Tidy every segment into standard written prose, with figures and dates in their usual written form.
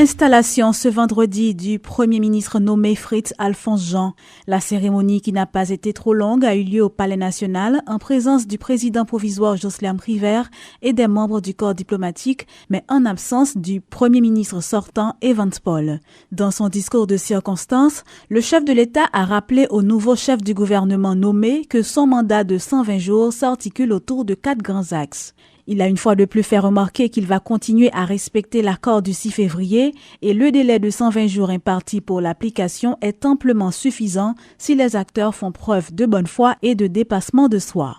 Installation ce vendredi du Premier ministre nommé Fritz Alphonse Jean. La cérémonie, qui n'a pas été trop longue, a eu lieu au Palais national en présence du président provisoire Jocelyn Privert et des membres du corps diplomatique, mais en absence du Premier ministre sortant Evans Paul. Dans son discours de circonstance, le chef de l'État a rappelé au nouveau chef du gouvernement nommé que son mandat de 120 jours s'articule autour de 4 grands axes. Il a une fois de plus fait remarquer qu'il va continuer à respecter l'accord du 6 février et le délai de 120 jours imparti pour l'application est amplement suffisant si les acteurs font preuve de bonne foi et de dépassement de soi.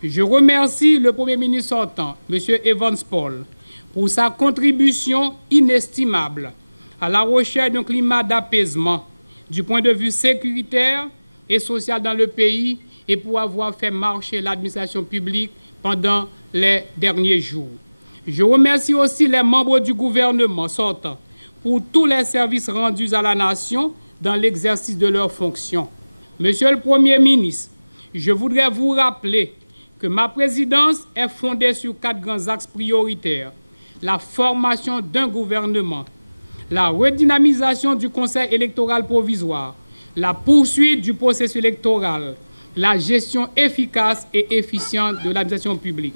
Je remercie le Premier ministre sortant, M. Evans Paul, pour sa contribution inestimable à la recherche d'un climat d'apaisement du point de vue sécuritaire et social dans le pays et pour avoir fait marcher l'administration publique pendant les derniers jours. Je remercie aussi les membres du gouvernement sortant pour tous les services rendus à la nation dans l'exercice de leurs fonctions. Monsieur le Premier ministre, je voudrais vous rappeler que ma présidence est fondée sur 4 grands axes prioritaires: la formation d'un gouvernement, la redynamisation du Conseil électoral provisoire, la poursuite du processus électoral, la gestion efficace et efficiente de l'administration publique.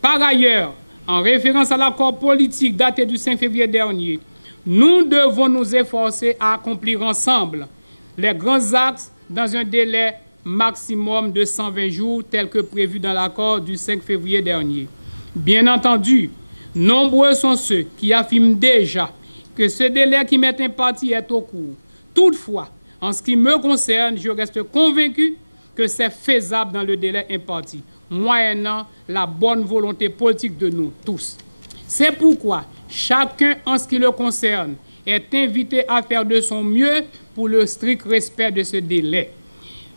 Par ailleurs, en référence à l'accord politique daté du 5 février dernier, nous devons nous efforcer à accomplir ensemble les grands axes dans un délai maximum de 120 jours tel que prévu dans l'accord du 5 février dernier. Bien entendu, nombreux sont ceux qui affirment déjà que ce délai qui m'est imparti est trop court. Toutefois, en ce qui me concerne, je reste convaincu que c'est faisable dans le délai imparti, moyennant la bonne volonté politique de nous tous. C'est pourquoi chacun, en ce qui le concerne, est invité à faire de son mieux pour le strict respect de ce délai.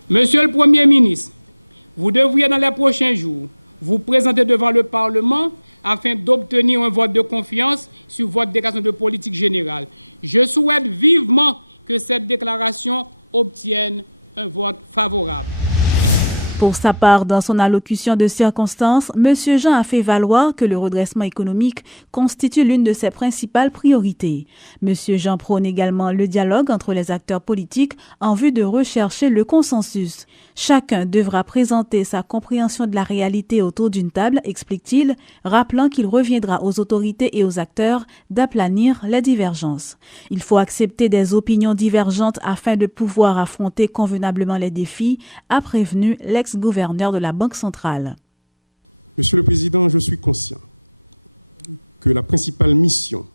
Monsieur le Premier ministre, vous devriez dans les prochains jours vous présenter devant le Parlement afin d'obtenir un vote de confiance sur votre déclaration de politique générale. Je souhaite vivement que cette déclaration obtienne un vote favorable. Pour sa part, dans son allocution de circonstance, M. Jean a fait valoir que le redressement économique constitue l'une de ses principales priorités. M. Jean prône également le dialogue entre les acteurs politiques en vue de rechercher le consensus. Chacun devra présenter sa compréhension de la réalité autour d'une table, explique-t-il, rappelant qu'il reviendra aux autorités et aux acteurs d'aplanir les divergences. Il faut accepter des opinions divergentes afin de pouvoir affronter convenablement les défis, a prévenu l'ex-gouverneur de la Banque centrale. Monsieur le Président, je suis conscient que la principale mission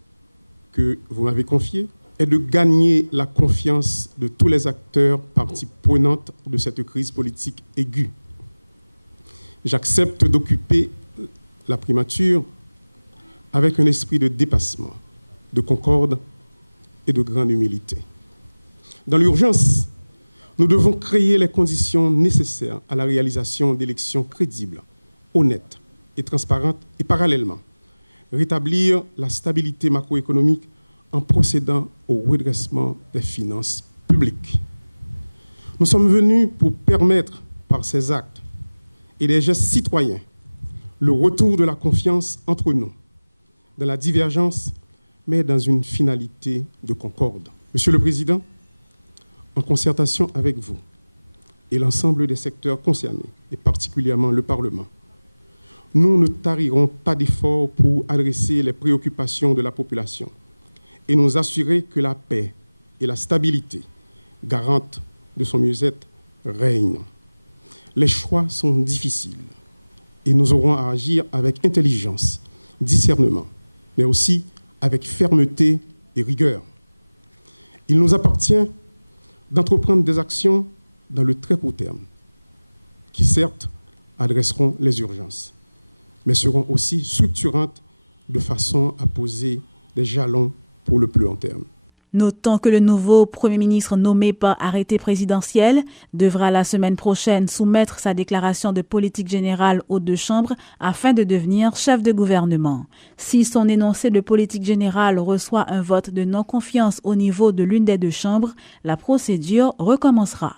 que vous m'avez confiée est de gagner la confiance de tous les acteurs parties prenantes de cette crise politique aiguë. J'accepte d'occuper la primature avec un esprit de dépassement, de concorde et de grande humilité. Dans l'urgence, nous devons créer les conditions nécessaires à la réalisation d'élections crédibles, honnêtes et transparentes et parallèlement rétablir la stabilité macroéconomique en procédant au redressement des finances publiques. Nous sommes venus pour permettre, par ces actes et des gestes citoyens, le retour de la confiance entre nous, dans la divergence, mais dans une finalité de concorde. Monsieur le Président, en concertation avec vous et l'ensemble des secteurs concernés, et particulièrement le Parlement, nous ne tarirons pas d'efforts pour adresser les préoccupations de la population et nous assurer que la paix et la stabilité, garantes de son mieux-être, règnent. Les choix sont difficiles et nous aurons à agir avec intelligence, discernement, mais aussi avec fermeté et rigueur. Il nous appartient d'entreprendre des actions dans le très court terme, qui certes adresseront les urgences, mais seront aussi structurantes de façon à poser des jalons pour le plus long terme. Notons que le nouveau Premier ministre nommé par arrêté présidentiel devra la semaine prochaine soumettre sa déclaration de politique générale aux 2 chambres afin de devenir chef de gouvernement. Si son énoncé de politique générale reçoit un vote de non-confiance au niveau de l'une des 2 chambres, la procédure recommencera.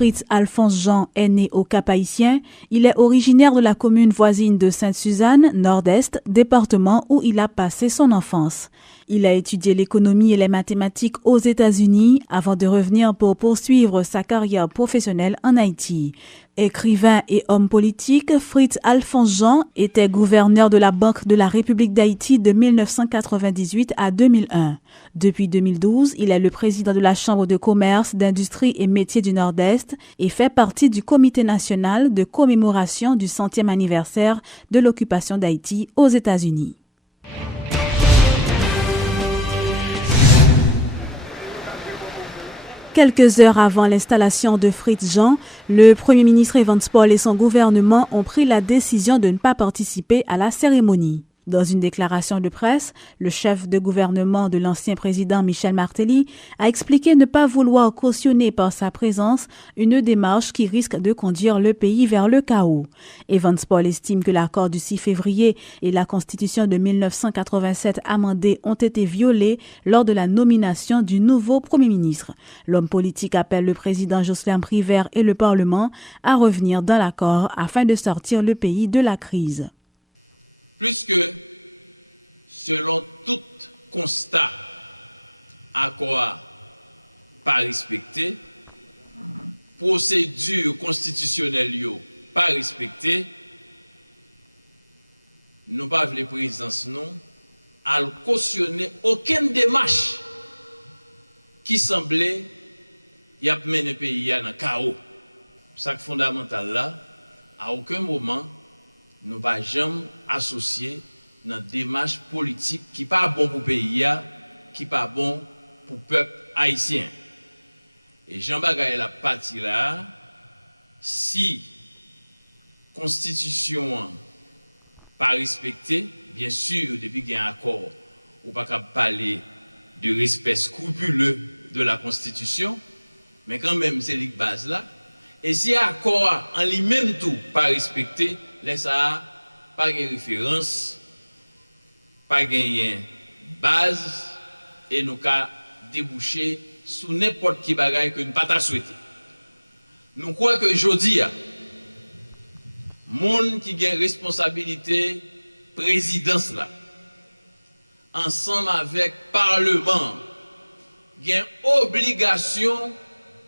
Fritz Alphonse Jean est né au Cap-Haïtien. Il est originaire de la commune voisine de Sainte-Suzanne, Nord-Est, département où il a passé son enfance. Il a étudié l'économie et les mathématiques aux États-Unis avant de revenir pour poursuivre sa carrière professionnelle en Haïti. Écrivain et homme politique, Fritz Alphonse Jean était gouverneur de la Banque de la République d'Haïti de 1998 à 2001. Depuis 2012, il est le président de la Chambre de commerce, d'industrie et métiers du Nord-Est et fait partie du Comité national de commémoration du 100e anniversaire de l'occupation d'Haïti aux États-Unis. Quelques heures avant l'installation de Fritz Jean, le Premier ministre Evans Paul et son gouvernement ont pris la décision de ne pas participer à la cérémonie. Dans une déclaration de presse, le chef de gouvernement de l'ancien président Michel Martelly a expliqué ne pas vouloir cautionner par sa présence une démarche qui risque de conduire le pays vers le chaos. Evans Paul estime que l'accord du 6 février et la Constitution de 1987 amendée ont été violés lors de la nomination du nouveau Premier ministre. L'homme politique appelle le président Jocelyn Privert et le Parlement à revenir dans l'accord afin de sortir le pays de la crise. Puisque, selon tout constat, accord pas respecté, procédure constitutionnelle pas respectée, nous pas voulons présidence nous à cautionner aucune démarche qui semblait y a mené le pays dans le chaos. C'est fondamental là, à aucun moment nous ne pas jamais associer dans démarche politique qui pas bon pour le pays, qui pas bon pour le peuple haïtien. Et Jean Bagaye la partie là, si la Constitution pas respectée, bien sûr, depuis qu'il y a un accord, on ne peut pas parler de respect scrupuleux de la Constitution, mais quand même c'est la base là. Et si l'accord en lui-même tout pas respecté, laisse ça pas de référence, pas de base, et nous avons débouché sur n'importe qui bagaille que nous pas souhaité. Nous croyons que aujourd'hui, monde qui a responsabilité présidence là, ensemble avec Parlement, a obligation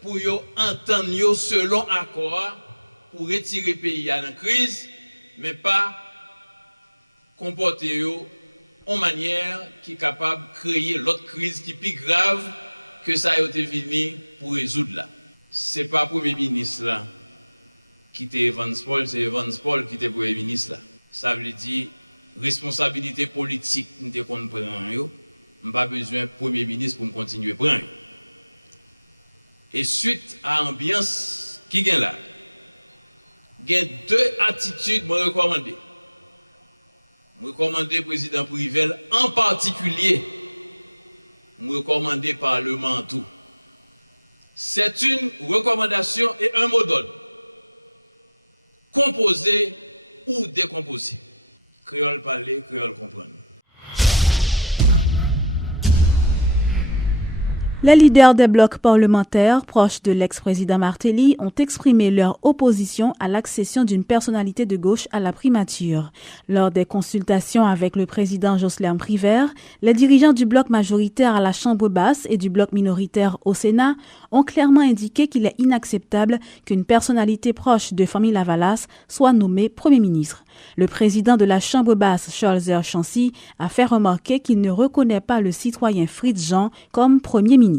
pour entendre selon accord pour retirer le pays dans la crise, mais pas comporter en manière qui est capable de créer l'autre crise qui est plus grave que ça a été venu pour résoudre là. Ce n'est pas le Premier ministre là qui était Evans Paul, c'est Evans Paul qui était le Premier ministre là. Ça veut dire responsabilité politique, nous ne prenons pas besoin de Premier ministre pour continuer à prendre. Et suite à l'ambiance qui est là, il y a deux attitudes que je recommande. Je recommande le président Privel en particulier. Je recommande le Parlement tout. C'est une recommandation et un mot d'ordre. Composer ou décomposer. Créole parler, créole comprendre. Les leaders des blocs parlementaires proches de l'ex-président Martelly ont exprimé leur opposition à l'accession d'une personnalité de gauche à la primature. Lors des consultations avec le président Jocelyn Privert, les dirigeants du bloc majoritaire à la Chambre basse et du bloc minoritaire au Sénat ont clairement indiqué qu'il est inacceptable qu'une personnalité proche de Famille Lavalas soit nommée Premier ministre. Le président de la Chambre basse, Charles Chancy, a fait remarquer qu'il ne reconnaît pas le citoyen Fritz Jean comme Premier ministre.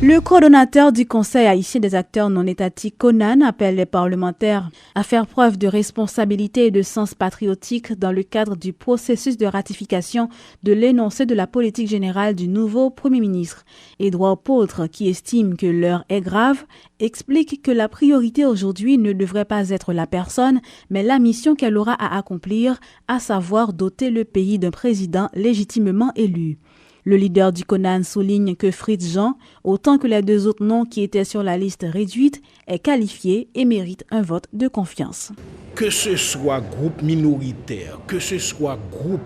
Le coordonnateur du Conseil haïtien des acteurs non étatiques, Conan, appelle les parlementaires à faire preuve de responsabilité et de sens patriotique dans le cadre du processus de ratification de l'énoncé de la politique générale du nouveau Premier ministre. Édouard Poutre, qui estime que l'heure est grave, explique que la priorité aujourd'hui ne devrait pas être la personne, mais la mission qu'elle aura à accomplir, à savoir doter le pays d'un président légitimement élu. Le leader du Conan souligne que Fritz Jean, autant que les deux autres noms qui étaient sur la liste réduite, est qualifié et mérite un vote de confiance. Que ce soit groupe minoritaire, que ce soit groupe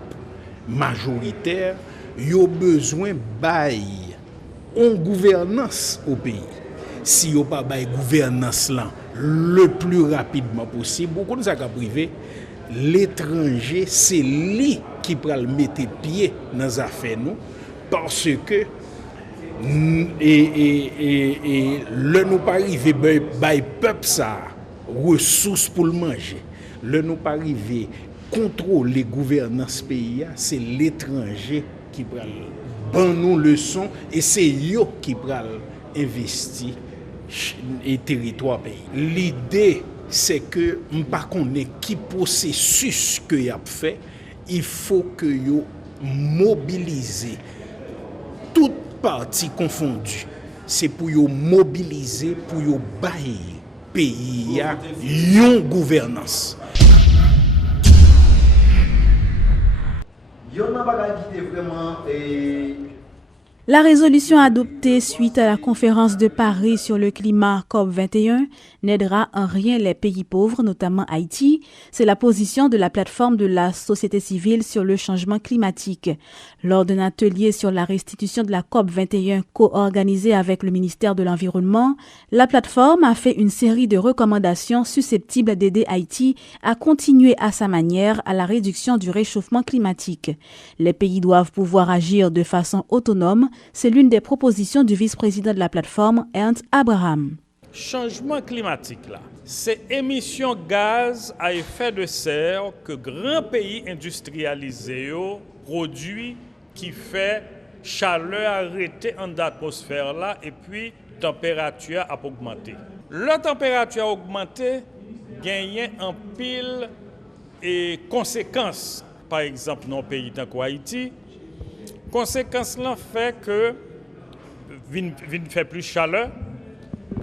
majoritaire, il y a besoin bail une gouvernance au pays. Si yo pas bay gouvernance là le plus rapidement possible, beaucoup de ça privé, l'étranger c'est lui qui pral mettre pied dans les affaires nous parce que et le nous pas arriver bay peuple ça ressources pour le manger. Le nous pas arriver contrôler gouvernance pays, c'est l'étranger qui pral ban nous leçon et c'est yo qui pral investir et territoire pays. L'idée c'est que on pas connaît qui processus que y a fait, il faut que yo mobiliser toute partie confondue. C'est pour yo mobiliser pour yo bailler pays a yon gouvernance. Yon nan bagay qui était vraiment La résolution adoptée suite à la conférence de Paris sur le climat COP21 n'aidera en rien les pays pauvres, notamment Haïti. C'est la position de la plateforme de la société civile sur le changement climatique. Lors d'un atelier sur la restitution de la COP21 co-organisé avec le ministère de l'Environnement, la plateforme a fait une série de recommandations susceptibles d'aider Haïti à continuer à sa manière à la réduction du réchauffement climatique. Les pays doivent pouvoir agir de façon autonome. C'est l'une des propositions du vice-président de la plateforme, Ernst Abraham. Changement climatique, là, c'est émission gaz à effet de serre que grands pays industrialisés produisent qui fait chaleur arrêtée en atmosphère là et puis température a augmenté. La température a augmenté, gagne en pile et conséquences. Par exemple, dans un pays comme Haïti, conséquence là fait que vin fait plus chaleur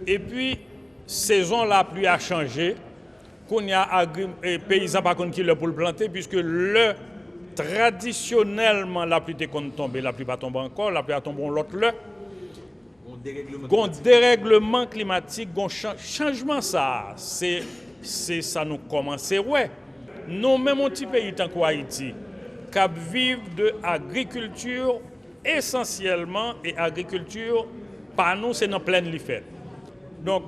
et puis saison la pluie a changé qu'on y a paysans par contre qui le pour le planter puisque le traditionnellement la pluie était tomber, la pluie pas tomber encore, la pluie a tombé l'autre le dérèglement climatique, changement ça c'est ça nous commencer ouais. Nous même un petit pays tant qu'Haïti cap vivre de agriculture essentiellement et agriculture par nous c'est dans pleine l'effet. Donc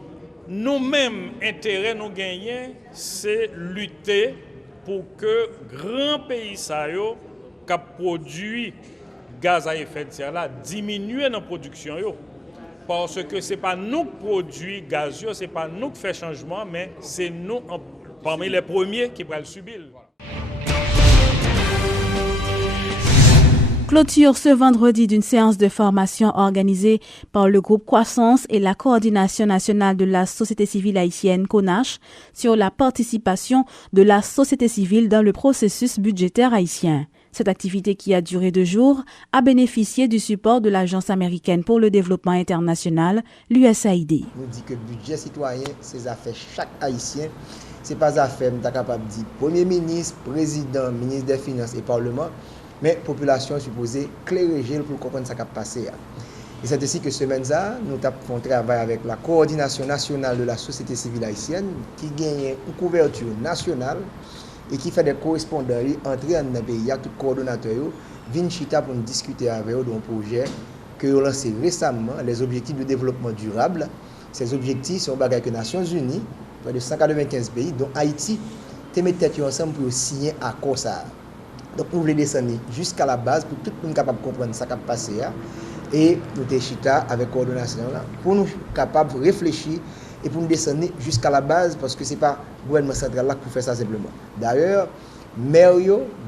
nous-mêmes intérêt nous gagner c'est lutter pour que grand pays ça yo cap produit gaz à effet de serre là diminuer dans production yo parce que c'est pas nous qui produit gaz yo, c'est pas nous qui fait changement mais c'est nous parmi les premiers qui vont le subir. Clôture ce vendredi d'une séance de formation organisée par le groupe Croissance et la Coordination nationale de la société civile haïtienne CONACH sur la participation de la société civile dans le processus budgétaire haïtien. Cette activité qui a duré 2 jours a bénéficié du support de l'Agence américaine pour le développement international, l'USAID. Nous dit que le budget citoyen, c'est affaire chaque haïtien. C'est pas affaire, nous sommes capables de dire Premier ministre, Président, ministre des Finances et Parlement. Mais la population est supposée clairer pour comprendre ce qui a passé. Et c'est ainsi que semaine ça, nous avons travaillé avec la coordination nationale de la société civile haïtienne qui gagne une couverture nationale et qui fait des correspondants entrer dans le pays, tout coordonnateur viennent chita pour nous discuter avec eux d'un projet que nous avons lancé récemment, les objectifs de développement durable. Ces objectifs sont bagages que les Nations Unies, près de 195 pays, dont Haïti, te mettent tête ensemble pour signer à accord ça. Donc nous voulons descendre jusqu'à la base pour tout le monde capable de comprendre ce qui a passé et nous avons chita avec la coordination pour nous capables de réfléchir et pour nous descendre jusqu'à la base parce que ce n'est pas le gouvernement central là qui fait ça simplement. D'ailleurs, maire,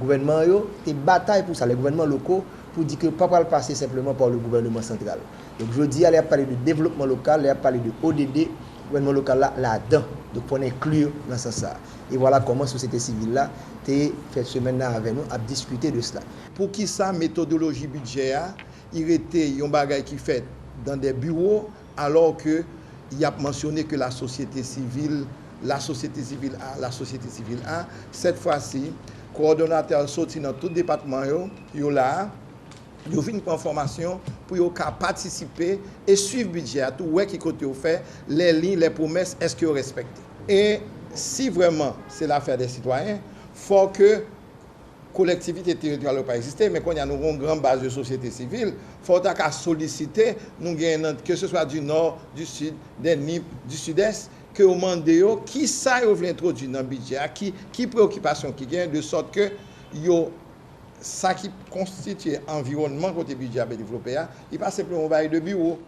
gouvernement, des batailles pour ça, les gouvernements locaux pour dire que pas le passer simplement par le gouvernement central. Donc je dis, il a parlé de développement local, il a parlé de ODD, le gouvernement local là-dedans, donc pour inclure dans ça. Et voilà comment la société civile là a fait semaine avec nous à discuter de cela. Pour qui ça, méthodologie budget, il était un bagage qui fait dans des bureaux alors que il a mentionné que la société civile A, cette fois-ci, coordonnateur sorti dans tout département, yo là, yo vinn pour formation pour yo participer et suivre budget tout ouais qui côté fait les lignes, les promesses, est-ce que vous respectez. Et si vraiment c'est l'affaire des citoyens, faut que, il y a mentionné que la société civile A, il était un bagage qui fait dans des bureaux alors que il a mentionné que la société civile A, cette fois-ci, coordonnateur sorti dans tout département, yo là, yo vinn pour formation pour yo participer et suivre budget tout ouais qui côté fait les lignes, les promesses, est-ce que vous respectez. Et si vraiment c'est l'affaire des citoyens, faut que collectivité territoriale n'a pas existé, mais quand il y a une grande base de société civile, il faut qu'à solliciter, nous gagnons, que ce soit du nord, du sud, des NIP, du sud-est, que au mandé qui ça vous voulez introduire dans le budget, qui préoccupation qui gagne, de sorte que ça qui constitue environnement côté budget à développer, il pas simplement un bail de bureau.